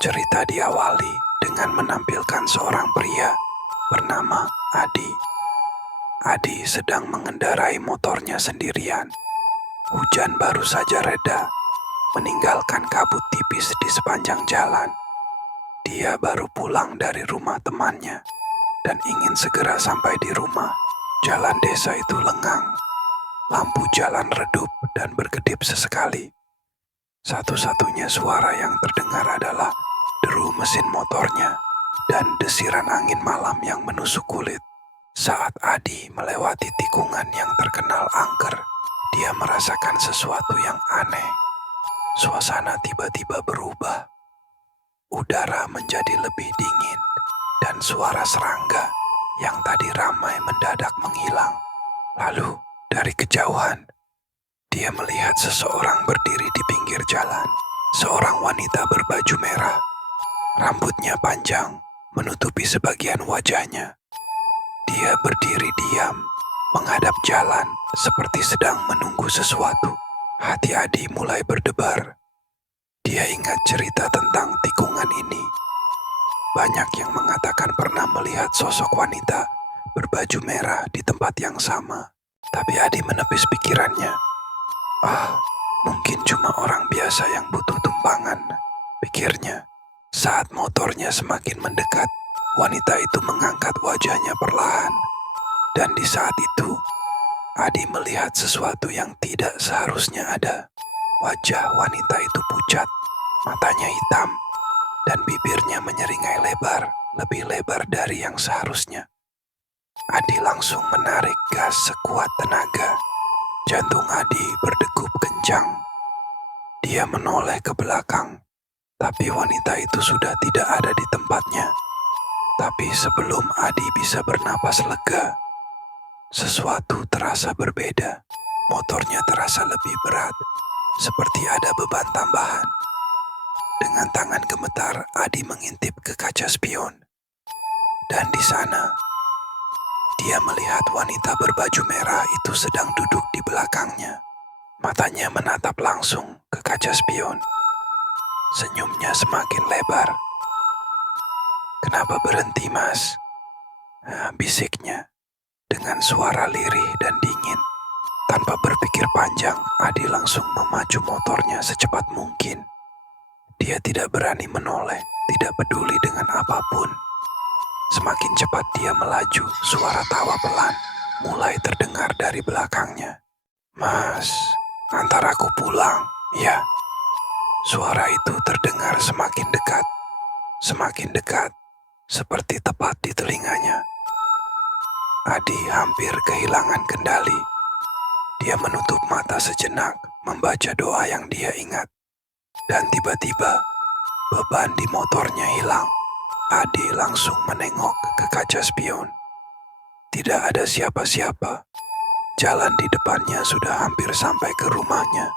Cerita diawali dengan menampilkan seorang pria bernama Adi. Adi sedang mengendarai motornya sendirian. Hujan baru saja reda, meninggalkan kabut tipis di sepanjang jalan. Dia baru pulang dari rumah temannya dan ingin segera sampai di rumah. Jalan desa itu lengang, lampu jalan redup dan berkedip sesekali. Satu-satunya suara yang terdengar adalah deru mesin motornya dan desiran angin malam yang menusuk kulit. Saat Adi melewati tikungan yang terkenal angker, dia merasakan sesuatu yang aneh. Suasana tiba-tiba berubah. Udara menjadi lebih dingin dan suara serangga yang tadi ramai mendadak menghilang. Lalu, dari kejauhan, dia melihat seseorang berdiri di pinggir jalan. Seorang wanita berbaju merah. Rambutnya panjang, menutupi sebagian wajahnya. Dia berdiri diam, menghadap jalan seperti sedang menunggu sesuatu. Hati Adi mulai berdebar. Dia ingat cerita tentang tikungan ini. Banyak yang mengatakan pernah melihat sosok wanita berbaju merah di tempat yang sama. Tapi Adi menepis pikirannya. Mungkin cuma orang biasa yang butuh tumpangan, pikirnya. Saat motornya semakin mendekat, wanita itu mengangkat wajahnya perlahan. Dan di saat itu, Adi melihat sesuatu yang tidak seharusnya ada. Wajah wanita itu pucat, matanya hitam, dan bibirnya menyeringai lebar, lebih lebar dari yang seharusnya. Adi langsung menarik gas sekuat tenaga. Jantung Adi berdegup kencang. Dia menoleh ke belakang, tapi wanita itu sudah tidak ada di tempatnya. Tapi sebelum Adi bisa bernapas lega, sesuatu terasa berbeda. Motornya terasa lebih berat, seperti ada beban tambahan. Dengan tangan gemetar, Adi mengintip ke kaca spion. Dan di sana, dia melihat wanita berbaju merah itu sedang duduk di belakangnya. Matanya menatap langsung ke kaca spion. Senyumnya semakin lebar. "Kenapa berhenti, Mas?" Bisiknya dengan suara lirih dan dingin. Tanpa berpikir panjang, Adi langsung memacu motornya secepat mungkin. Dia tidak berani menoleh, tidak peduli dengan apapun. Semakin cepat dia melaju, suara tawa pelan mulai terdengar dari belakangnya. "Mas, antar aku pulang, ya." Suara itu terdengar semakin dekat, seperti tepat di telinganya. Adi hampir kehilangan kendali. Dia menutup mata sejenak, membaca doa yang dia ingat. Dan tiba-tiba, beban di motornya hilang. Adi langsung menengok ke kaca spion. Tidak ada siapa-siapa. Jalan di depannya sudah hampir sampai ke rumahnya.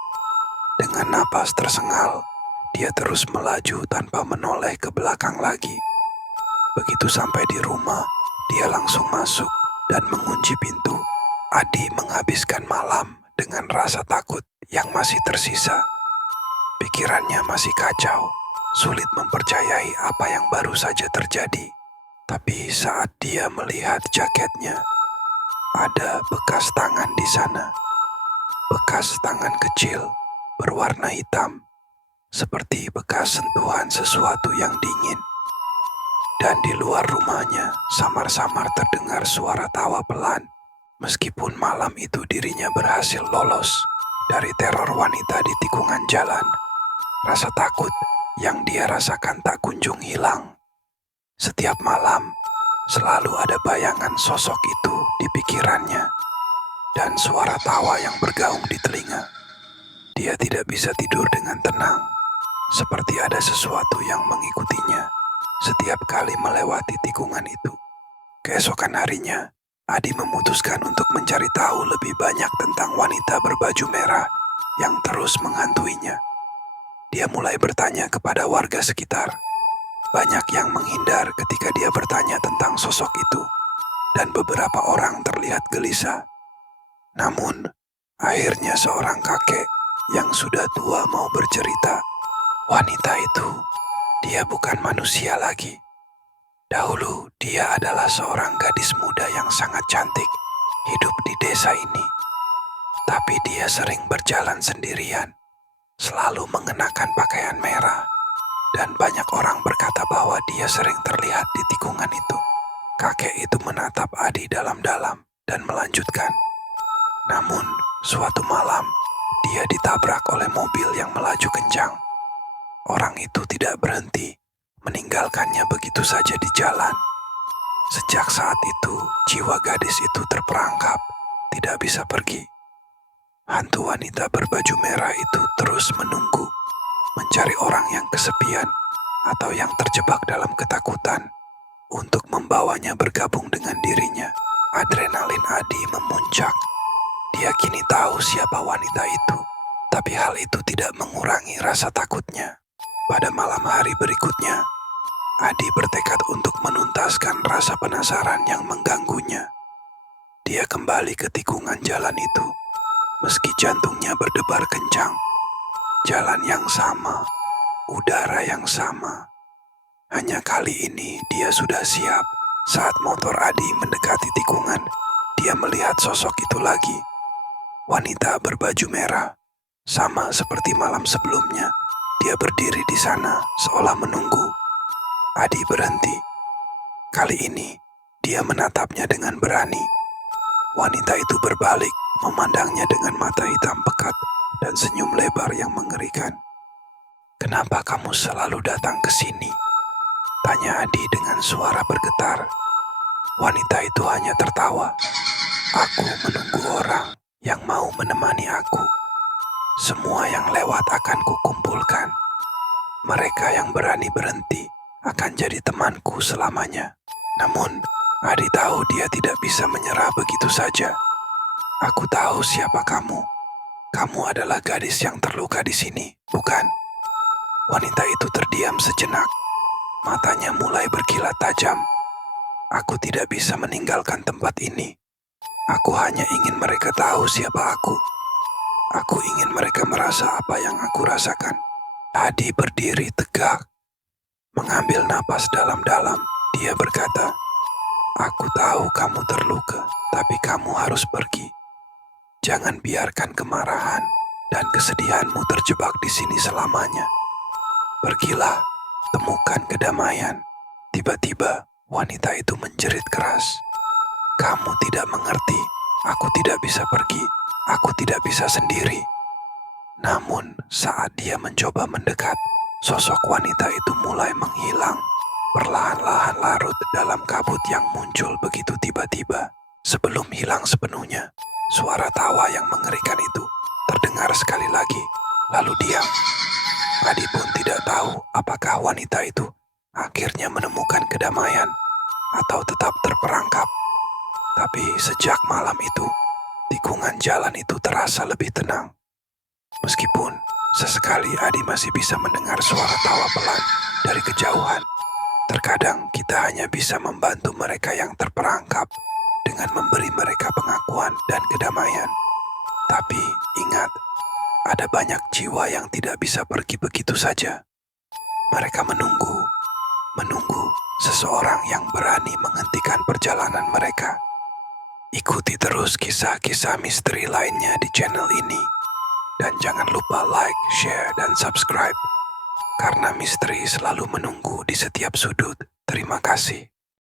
Dengan napas tersengal, dia terus melaju tanpa menoleh ke belakang lagi. Begitu sampai di rumah, dia langsung masuk dan mengunci pintu. Adi menghabiskan malam dengan rasa takut yang masih tersisa. Pikirannya masih kacau. Sulit mempercayai apa yang baru saja terjadi. Tapi saat dia melihat jaketnya, ada bekas tangan di sana. Bekas tangan kecil, berwarna hitam, seperti bekas sentuhan sesuatu yang dingin. Dan di luar rumahnya, samar-samar terdengar suara tawa pelan. Meskipun malam itu dirinya berhasil lolos dari teror wanita di tikungan jalan, rasa takut yang dia rasakan tak kunjung hilang. Setiap malam, selalu ada bayangan sosok itu di pikirannya, dan suara tawa yang bergaung di telinga. Dia tidak bisa tidur dengan tenang, seperti ada sesuatu yang mengikutinya setiap kali melewati tikungan itu. Keesokan harinya, Adi memutuskan untuk mencari tahu lebih banyak tentang wanita berbaju merah yang terus menghantuinya. Dia mulai bertanya kepada warga sekitar. Banyak yang menghindar ketika dia bertanya tentang sosok itu, dan beberapa orang terlihat gelisah. Namun, akhirnya seorang kakek yang sudah tua mau bercerita. Wanita itu dia bukan manusia lagi. Dahulu dia adalah seorang gadis muda yang sangat cantik, hidup di desa ini. Tapi dia sering berjalan sendirian, selalu mengenakan pakaian merah. Dan banyak orang berkata bahwa dia sering terlihat di tikungan itu. Kakek itu menatap Adi dalam-dalam dan melanjutkan. Namun, suatu malam, dia ditabrak oleh mobil yang melaju kencang. Orang itu tidak berhenti, meninggalkannya begitu saja di jalan. Sejak saat itu, jiwa gadis itu terperangkap, tidak bisa pergi. Hantu wanita berbaju merah itu terus menunggu, mencari orang yang kesepian atau yang terjebak dalam ketakutan untuk membawanya bergabung dengan dirinya. Adrenalin Adi memuncak. Dia kini tahu siapa wanita itu, tapi hal itu tidak mengurangi rasa takutnya. Pada malam hari berikutnya, Adi bertekad untuk menuntaskan rasa penasaran yang mengganggunya. Dia kembali ke tikungan jalan itu, meski jantungnya berdebar kencang. Jalan yang sama, udara yang sama. Hanya kali ini dia sudah siap. Saat motor Adi mendekati tikungan, dia melihat sosok itu lagi. Wanita berbaju merah, sama seperti malam sebelumnya. Dia berdiri di sana seolah menunggu. Adi berhenti. Kali ini, dia menatapnya dengan berani. Wanita itu berbalik, memandangnya dengan mata hitam pekat dan senyum lebar yang mengerikan. "Kenapa kamu selalu datang ke sini?" tanya Adi dengan suara bergetar. Wanita itu hanya tertawa. "Aku menunggu orang yang mau menemani aku. Semua yang lewat akan kukumpulkan. Mereka yang berani berhenti akan jadi temanku selamanya." Namun, Adi tahu dia tidak bisa menyerah begitu saja. "Aku tahu siapa kamu. Kamu adalah gadis yang terluka di sini, bukan?" Wanita itu terdiam sejenak. Matanya mulai berkilat tajam. "Aku tidak bisa meninggalkan tempat ini. Aku hanya ingin mereka tahu siapa aku. Aku ingin mereka merasa apa yang aku rasakan." Adi berdiri tegak. Mengambil napas dalam-dalam, dia berkata, "Aku tahu kamu terluka, tapi kamu harus pergi. Jangan biarkan kemarahan dan kesedihanmu terjebak di sini selamanya. Pergilah, temukan kedamaian." Tiba-tiba, wanita itu menjerit keras. "Kamu tidak mengerti, aku tidak bisa pergi, aku tidak bisa sendiri." Namun, saat dia mencoba mendekat, sosok wanita itu mulai menghilang, perlahan-lahan larut dalam kabut yang muncul begitu tiba-tiba. Sebelum hilang sepenuhnya, suara tawa yang mengerikan itu terdengar sekali lagi, lalu diam. Adi pun tidak tahu apakah wanita itu akhirnya menemukan kedamaian atau tetap terperangkap. Tapi sejak malam itu, tikungan jalan itu terasa lebih tenang. Meskipun sesekali Adi masih bisa mendengar suara tawa pelan dari kejauhan. Terkadang kita hanya bisa membantu mereka yang terperangkap dengan memberi mereka pengakuan dan kedamaian. Tapi ingat, ada banyak jiwa yang tidak bisa pergi begitu saja. Mereka menunggu seseorang yang berani menghentikan perjalanan mereka. Ikuti terus kisah-kisah misteri lainnya di channel ini. Dan jangan lupa like, share, dan subscribe. Karena misteri selalu menunggu di setiap sudut. Terima kasih.